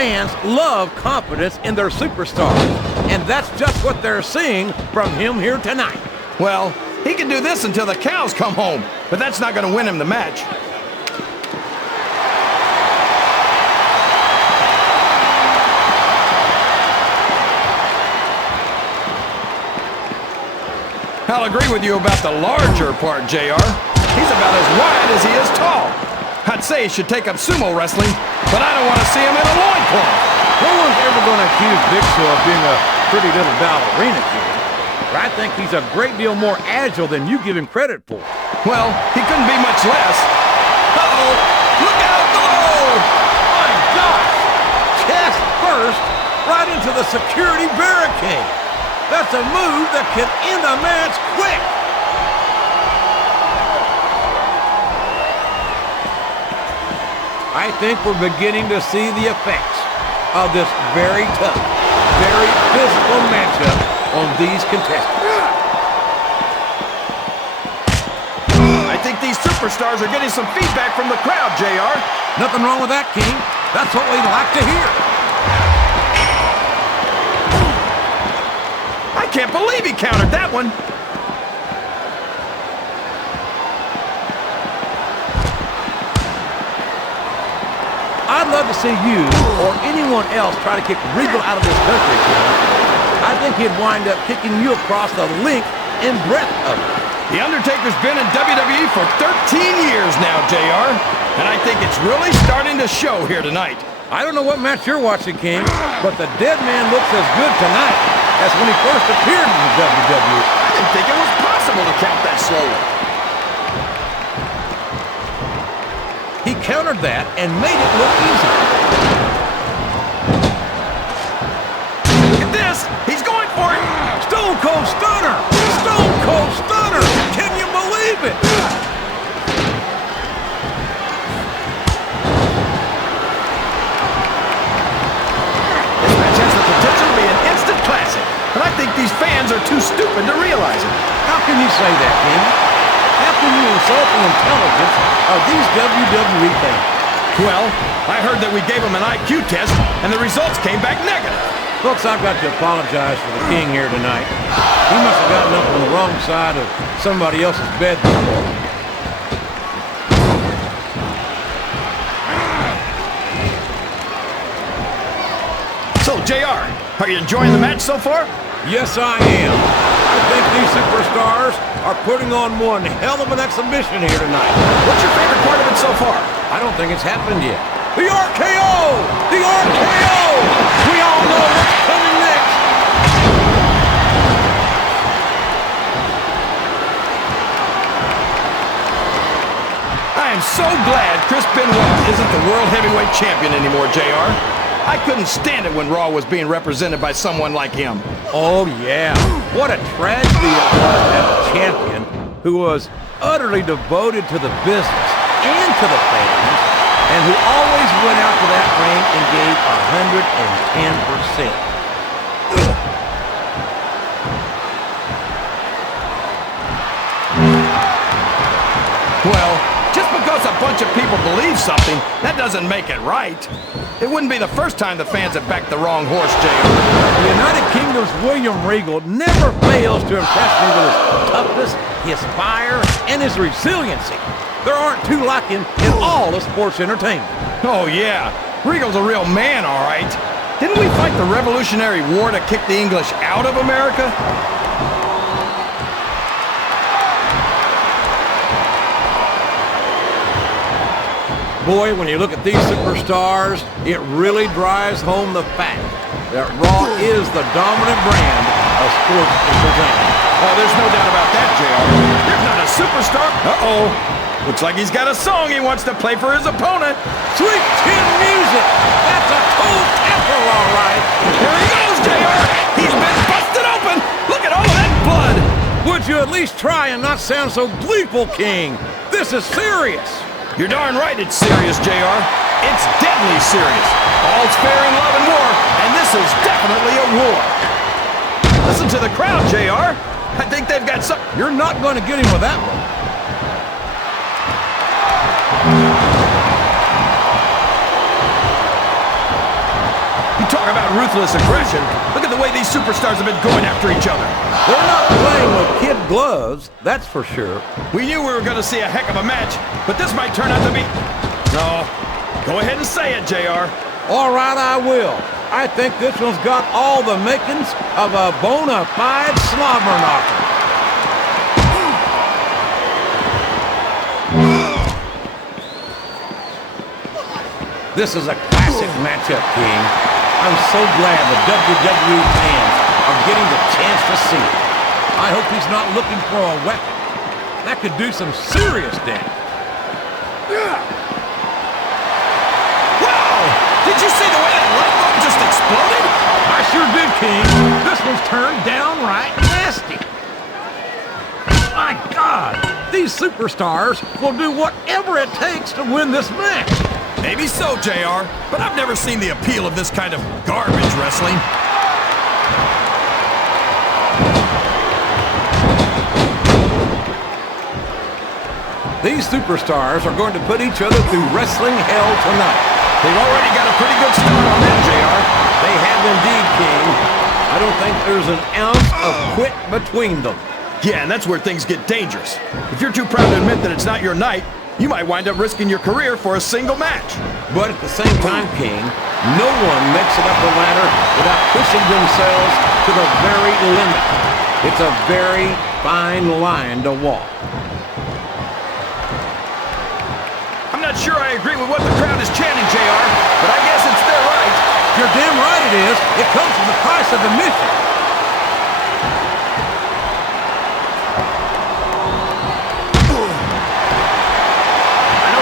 Fans love confidence in their superstars, and that's just what they're seeing from him here tonight. Well, he can do this until the cows come home, but that's not going to win him the match. I'll agree with you about the larger part, JR. He's about as wide as he is tall. I'd say he should take up sumo wrestling, but I don't want to see him in a loincloth. No one's ever going to accuse Bixel of being a pretty little ballerina kid, but I think he's a great deal more agile than you give him credit for. Well, he couldn't be much less. Uh-oh! Look out below! My gosh! Chest first, right into the security barricade. That's a move that can end a match quick. I think we're beginning to see the effects of this very tough, very physical matchup on these contestants. I think these superstars are getting some feedback from the crowd, JR. Nothing wrong with that, King. That's what we'd like to hear. I can't believe he countered that one. I'd love to see you or anyone else try to kick Regal out of this country, King. I think he'd wind up kicking you across the length and breadth of it. The Undertaker's been in WWE for 13 years now, JR, and I think it's really starting to show here tonight. I don't know what match you're watching, King, but the dead man looks as good tonight as when he first appeared in the WWE. I didn't think it was possible to count that slowly. He countered that and made it look easy. Look at this! He's going for it! Stone Cold Stunner! Stone Cold Stunner! Can you believe it? This match has the potential to be an instant classic, but I think these fans are too stupid to realize it. How can you say that, King? How can you insult the intelligence of these WWE fans? Well, I heard that we gave him an IQ test, and the results came back negative. Folks, I've got to apologize for the King here tonight. He must have gotten up on the wrong side of somebody else's bed this morning. So, JR, are you enjoying the match so far? Yes, I am. I think these superstars are putting on one hell of an exhibition here tonight. What's your favorite part of it so far? I don't think it's happened yet. The RKO! The RKO! We all know what's coming next. I am so glad Chris Benoit isn't the World Heavyweight Champion anymore, JR. I couldn't stand it when Raw was being represented by someone like him. Oh, yeah. What a tragedy it was to have a champion who was utterly devoted to the business and to the fans, and who always went out to that ring and gave 110%. Well, just because a bunch of people believe something, that doesn't make it right. It wouldn't be the first time the fans have backed the wrong horse, JR. The United Kingdom's William Regal never fails to impress me with his toughness, his fire, and his resiliency. There aren't two like him in all of sports entertainment. Oh, yeah. Regal's a real man, all right. Didn't we fight the Revolutionary War to kick the English out of America? Boy, when you look at these superstars, it really drives home the fact that Raw is the dominant brand of sports entertainment. Oh, there's no doubt about that, JR. There's not a superstar. Uh-oh. Looks like he's got a song he wants to play for his opponent. Sweet chin music. That's a cold pepper, all right. Here he goes, JR. He's been busted open. Look at all of that blood. Would you at least try and not sound so gleeful, King? This is serious. You're darn right it's serious, JR. It's deadly serious. All's fair in love and war, and this is definitely a war. Listen to the crowd, JR. I think they've got some... You're not going to get him with that one. talk about ruthless aggression. Look at the way these superstars have been going after each other. They're not playing with kid gloves, that's for sure. We knew we were going to see a heck of a match, but this might turn out to be... No. Go ahead and say it, JR. All right, I will. I think this one's got all the makings of a bona fide slobber knocker. This is a classic matchup, King. I'm so glad the WWE fans are getting the chance to see it. I hope he's not looking for a weapon. That could do some serious damage. Wow! Did you see the way that light bulb just exploded? I sure did, King. This one's turned downright nasty. My God! These superstars will do whatever it takes to win this match. Maybe so, JR, but I've never seen the appeal of this kind of garbage wrestling. These superstars are going to put each other through wrestling hell tonight. They've already got a pretty good start on that, JR. They have indeed, King. I don't think there's an ounce of quit between them. Yeah, and that's where things get dangerous. If you're too proud to admit that it's not your night, you might wind up risking your career for a single match. But at the same time, King, no one makes it up the ladder without pushing themselves to the very limit. It's a very fine line to walk. I'm not sure I agree with what the crowd is chanting, JR, but I guess it's their right. You're damn right it is. It comes with the price of admission.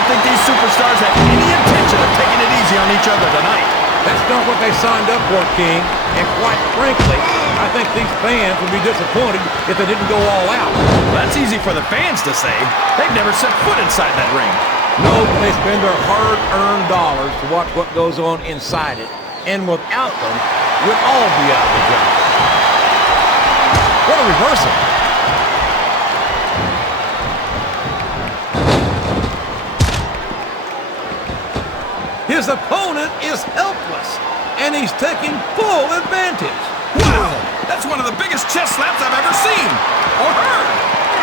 These superstars have any intention of taking it easy on each other tonight. That's not what they signed up for, King. And quite frankly, I think these fans would be disappointed if they didn't go all out. Well, that's easy for the fans to say. They've never set foot inside that ring. No, they spend their hard-earned dollars to watch what goes on inside it. And without them, we'd all be out of the job. What a reversal. His opponent is helpless, and he's taking full advantage. Wow! That's one of the biggest chest slaps I've ever seen, or heard.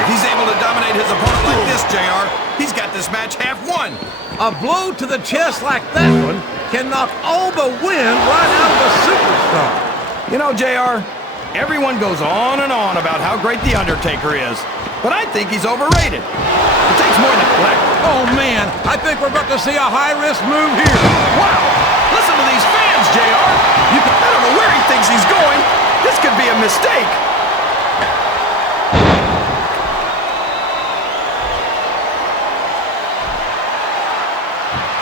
If he's able to dominate his opponent like this, JR, he's got this match half won. A blow to the chest like that one can knock all the wind right out of a superstar. You know, JR, everyone goes on and on about how great The Undertaker is, but I think he's overrated. It takes more neglect. Oh, man, I think we're about to see a high-risk move here. Wow! Listen to these fans, JR! I don't know where he thinks he's going. This could be a mistake.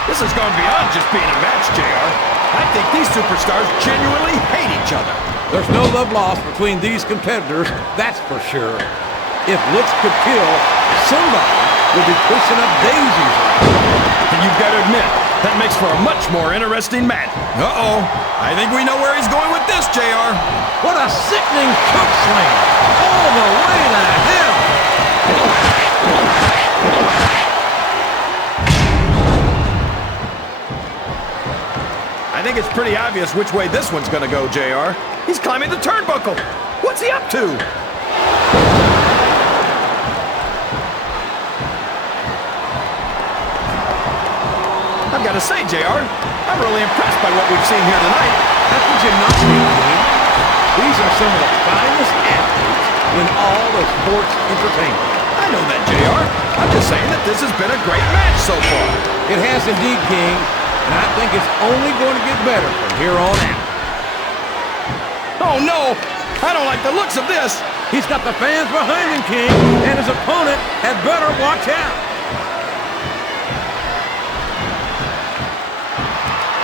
This has gone beyond just being a match, JR. I think these superstars genuinely hate each other. There's no love lost between these competitors, that's for sure. If looks could kill, somebody would be pushing up daisies. And you've got to admit, that makes for a much more interesting match. Uh-oh. I think we know where he's going with this, JR. What a sickening choke slam. All the way to hell. I think it's pretty obvious which way this one's going to go, JR. He's climbing the turnbuckle. What's he up to? I've got to say, JR, I'm really impressed by what we've seen here tonight. How could you not be, King? These are some of the finest athletes in all of sports entertainment. I know that, JR. I'm just saying that this has been a great match so far. It has indeed, King, and I think it's only going to get better from here on out. Oh, no! I don't like the looks of this. He's got the fans behind him, King, and his opponent had better watch out.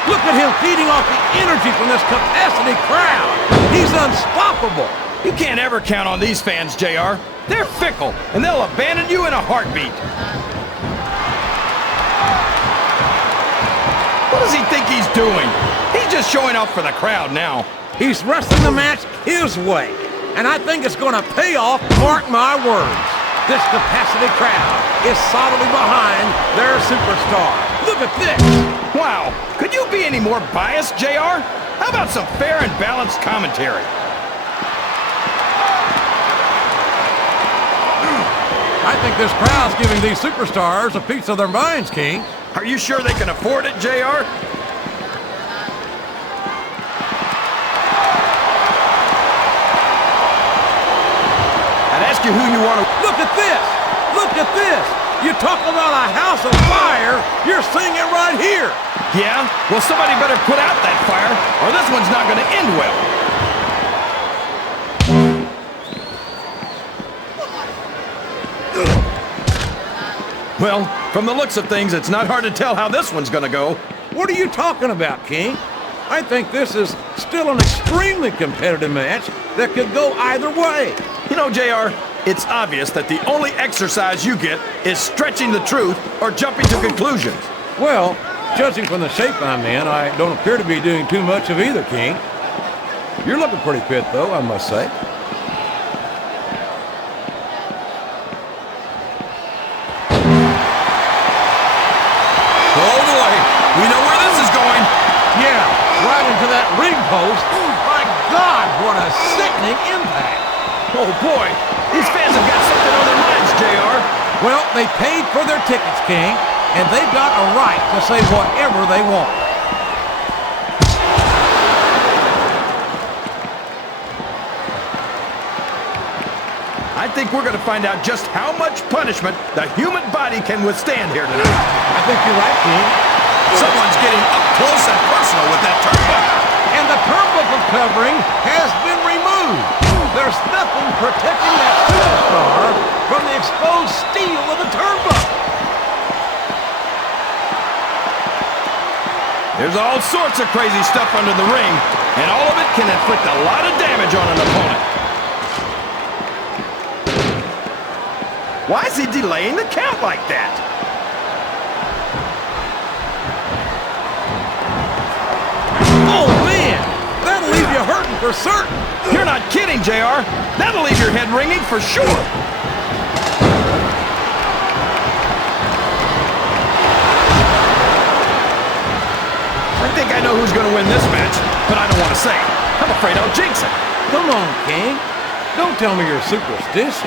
Look at him feeding off the energy from this capacity crowd. He's unstoppable. You can't ever count on these fans, JR. They're fickle, and they'll abandon you in a heartbeat. What does he think he's doing? He's just showing off for the crowd now. He's wrestling the match his way, and I think it's going to pay off, mark my words. This capacity crowd is solidly behind their superstar. Look at this. Wow, could you be any more biased, JR? How about some fair and balanced commentary? I think this crowd's giving these superstars a piece of their minds, King. Are you sure they can afford it, JR? I'd ask you who you want to... Look at this! Look at this! You talk about a house of fire, you're seeing it right here! Yeah? Well, somebody better put out that fire, or this one's not going to end well. Well, from the looks of things, it's not hard to tell how this one's going to go. What are you talking about, King? I think this is still an extremely competitive match that could go either way. You know, JR, it's obvious that the only exercise you get is stretching the truth or jumping to conclusions. Well, judging from the shape I'm in, I don't appear to be doing too much of either, King. You're looking pretty fit, though, I must say. Oh, boy. We know where this is going. Yeah, right into that ring post. My God, what a sickening impact. Oh, boy. These fans have got something on their minds, JR. Well, they paid for their tickets, King, and they've got a right to say whatever they want. I think we're going to find out just how much punishment the human body can withstand here tonight. I think you're right, King. Someone's getting up close and personal with that turnbuckle. And the turnbuckle covering has been removed. There's nothing protecting that superstar from the exposed steel of the turnbuckle. There's all sorts of crazy stuff under the ring, and all of it can inflict a lot of damage on an opponent. Why is he delaying the count like that? Oh, man! That'll leave you hurting for certain. You're not kidding, JR. That'll leave your head ringing for sure. I think I know who's going to win this match, but I don't want to say it. I'm afraid I'll jinx it. Come on, King. Don't tell me you're superstitious.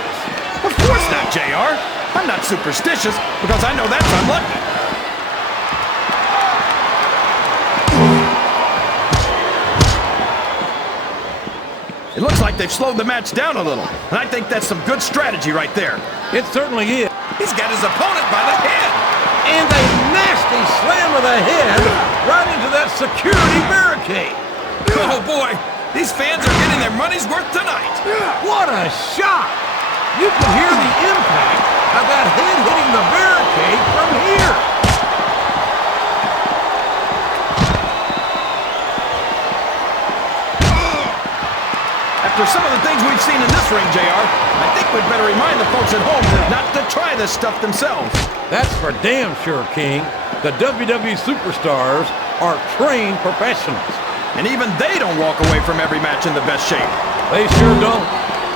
Of course not, JR. I'm not superstitious because I know that's unlucky. It looks like they've slowed the match down a little, and I think that's some good strategy right there. It certainly is. He's got his opponent by the head. And a nasty slam of the head right into that security barricade. Oh, boy. These fans are getting their money's worth tonight. What a shot! You can hear the impact of that head hitting the barricade from here. After some of the things we've seen in this ring, JR, I think we'd better remind the folks at home not to try this stuff themselves. That's for damn sure, King. The WWE superstars are trained professionals. And even they don't walk away from every match in the best shape. They sure don't.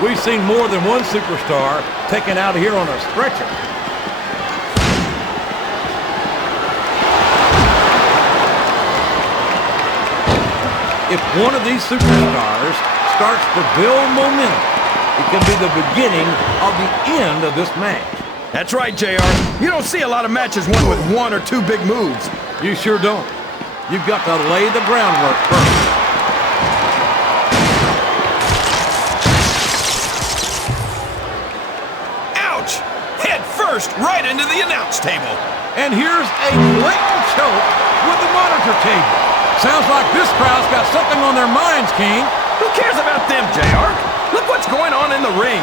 We've seen more than one superstar taken out of here on a stretcher. If one of these superstars starts to build momentum, it can be the beginning of the end of this match. That's right, JR. You don't see a lot of matches won with one or two big moves. You sure don't. You've got to lay the groundwork first. Ouch! Head first right into the announce table. And here's a blatant choke with the monitor table. Sounds like this crowd's got something on their minds, King. Who cares about them, JR? Look what's going on in the ring.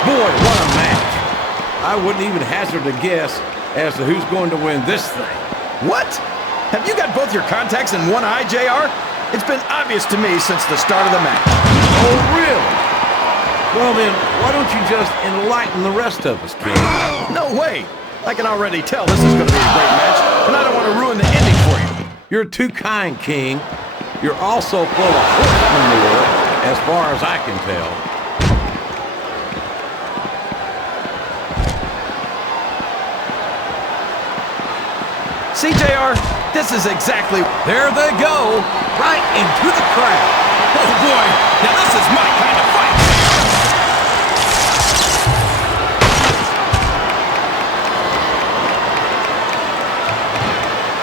Boy, what a match. I wouldn't even hazard a guess as to who's going to win this thing. What? Have you got both your contacts in one eye, JR? It's been obvious to me since the start of the match. Oh, really? Well then, why don't you just enlighten the rest of us, King? No way. I can already tell this is going to be a great match, and I don't want to ruin the ending for you. You're too kind, King. You're also full of horse manure, as far as I can tell. See, JR, this is exactly... There they go, right into the crowd. Oh, boy. Now, this is my kind of fight.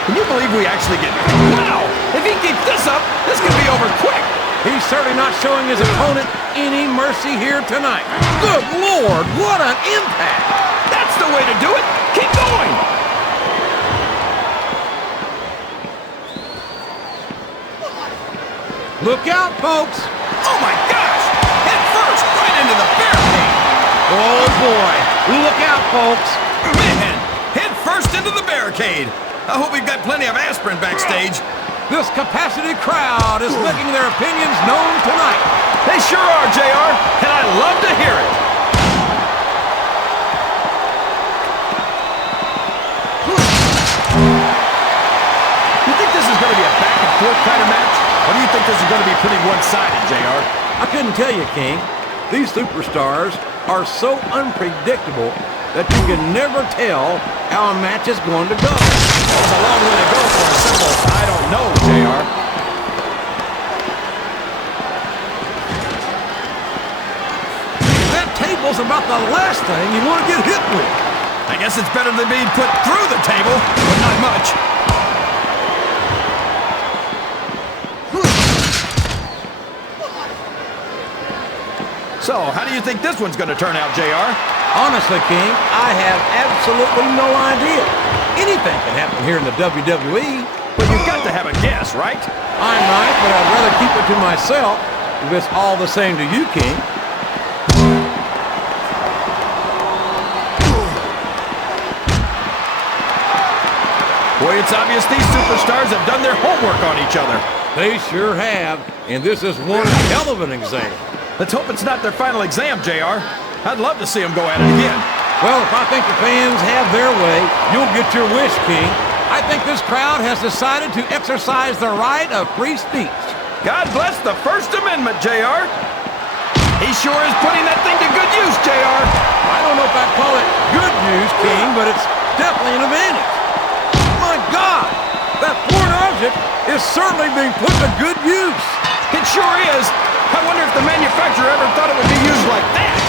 Can you believe we actually get... Wow! If he keeps this up, this could be over quick. He's certainly not showing his opponent any mercy here tonight. Good Lord, what an impact! That's the way to do it. Keep going. Look out, folks! Oh, my gosh! Head first, right into the barricade. Oh, boy. Look out, folks! Man, head first into the barricade. I hope we've got plenty of aspirin backstage. This capacity crowd is making their opinions known tonight. They sure are, JR, and I love to hear it. You think this is going to be a back-and-forth kind of match? Or do you think this is going to be pretty one-sided, JR? I couldn't tell you, King. These superstars are so unpredictable that you can never tell how a match is going to go. That's a long way to go for a simple, I don't know, JR. That table's about the last thing you want to get hit with. I guess it's better than being put through the table, but not much. So, how do you think this one's going to turn out, JR? Honestly, King, I have absolutely no idea. Anything can happen here in the WWE. But you've got to have a guess, right? I might, but I'd rather keep it to myself if it's all the same to you, King. Boy, it's obvious these superstars have done their homework on each other. They sure have, and this is one hell of an exam. Let's hope it's not their final exam, JR. I'd love to see them go at it again. Well, if I think the fans have their way, you'll get your wish, King. I think this crowd has decided to exercise the right of free speech. God bless the First Amendment, JR. He sure is putting that thing to good use, JR. I don't know if I'd call it good use, King, but it's definitely an advantage. My God, that foreign object is certainly being put to good use. It sure is. I wonder if the manufacturer ever thought it would be used like that.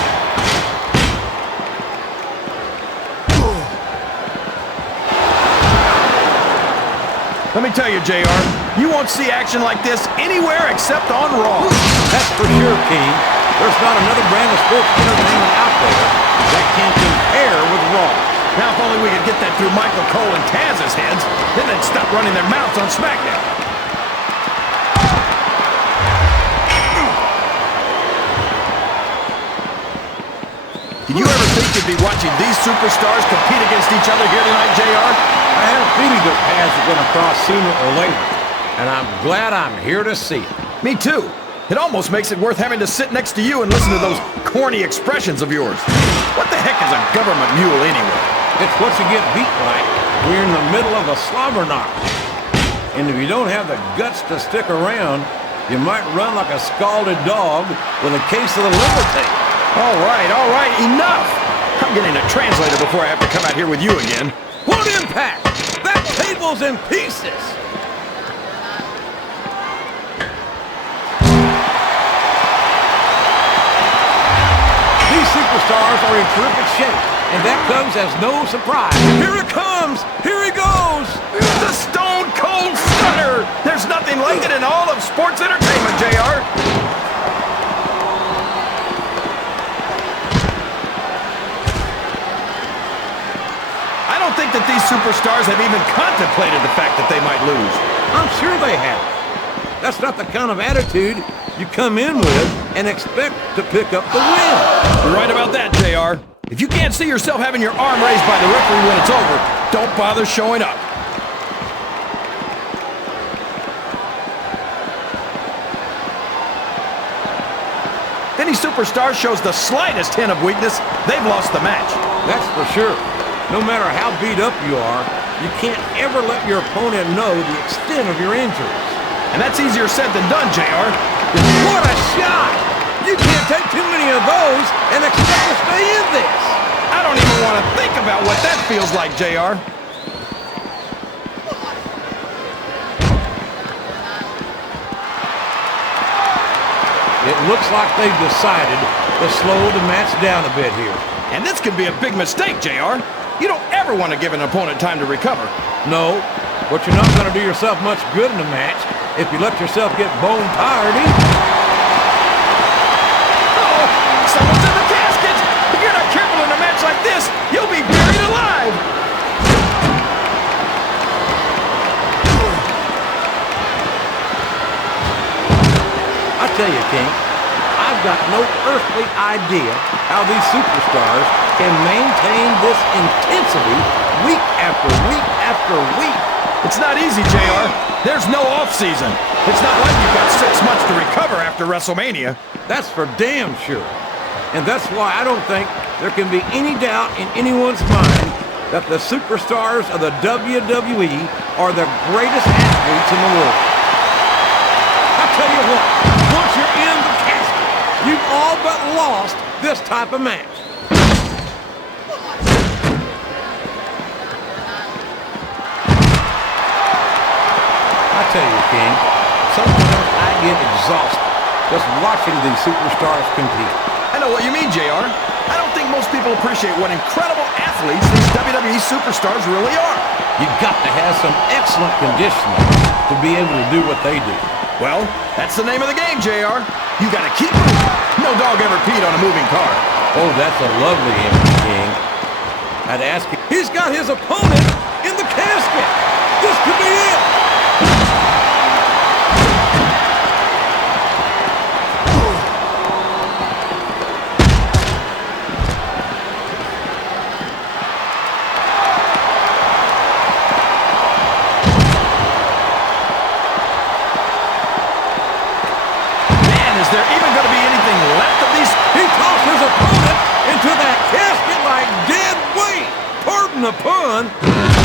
Let me tell you, JR, you won't see action like this anywhere except on Raw. That's for sure, King. There's not another brand of sports entertainment out there that can compare with Raw. Now, if only we could get that through Michael Cole and Taz's heads, then they'd stop running their mouths on SmackDown. Did you ever think you'd be watching these superstars compete against each other here tonight, JR? I had a feeling their paths were going to cross sooner or later, and I'm glad I'm here to see it. Me too. It almost makes it worth having to sit next to you and listen to those corny expressions of yours. What the heck is a government mule anyway? It's what you get beat like. We're in the middle of a slobber knock. And if you don't have the guts to stick around, you might run like a scalded dog with a case of the liver tape. All right, enough! I'm getting a translator before I have to come out here with you again. What impact! That table's in pieces! These superstars are in terrific shape, and that comes as no surprise. Here it comes! Here he goes! The Stone Cold Stunner! There's nothing like it in all of sports entertainment, JR. I don't think that these superstars have even contemplated the fact that they might lose. I'm sure they have. That's not the kind of attitude you come in with and expect to pick up the win. You're right about that, JR. If you can't see yourself having your arm raised by the referee when it's over, don't bother showing up. If any superstar shows the slightest hint of weakness, they've lost the match. That's for sure. No matter how beat up you are, you can't ever let your opponent know the extent of your injuries. And that's easier said than done, JR. What a shot! You can't take too many of those and expect to stay in this. I don't even want to think about what that feels like, JR. it looks like they've decided to slow the match down a bit here. And this could be a big mistake, JR. You don't ever want to give an opponent time to recover. No, but you're not going to do yourself much good in a match if you let yourself get bone tired either. Uh-oh, someone's in the casket. If you're not careful in a match like this, you'll be buried alive. I tell you, King, I've got no earthly idea how these superstars can maintain this intensity week after week after week. It's not easy, JR. There's no off-season. It's not like you've got 6 months to recover after WrestleMania. That's for damn sure. And that's why I don't think there can be any doubt in anyone's mind that the superstars of the WWE are the greatest athletes in the world. I tell you what, once you're in the casket, you've all but lost this type of match. I tell you, King, sometimes I get exhausted just watching these superstars compete. I know what you mean, JR. I don't think most people appreciate what incredible athletes these WWE superstars really are. You've got to have some excellent conditioning to be able to do what they do. Well, that's the name of the game, JR. You gotta keep moving. No dog ever peed on a moving car. Oh, that's a lovely image, King. I'd ask him. He's got his opponent in the casket. This could be it. Is there even going to be anything left of these? He tossed his opponent into that casket like dead weight. Pardon the pun.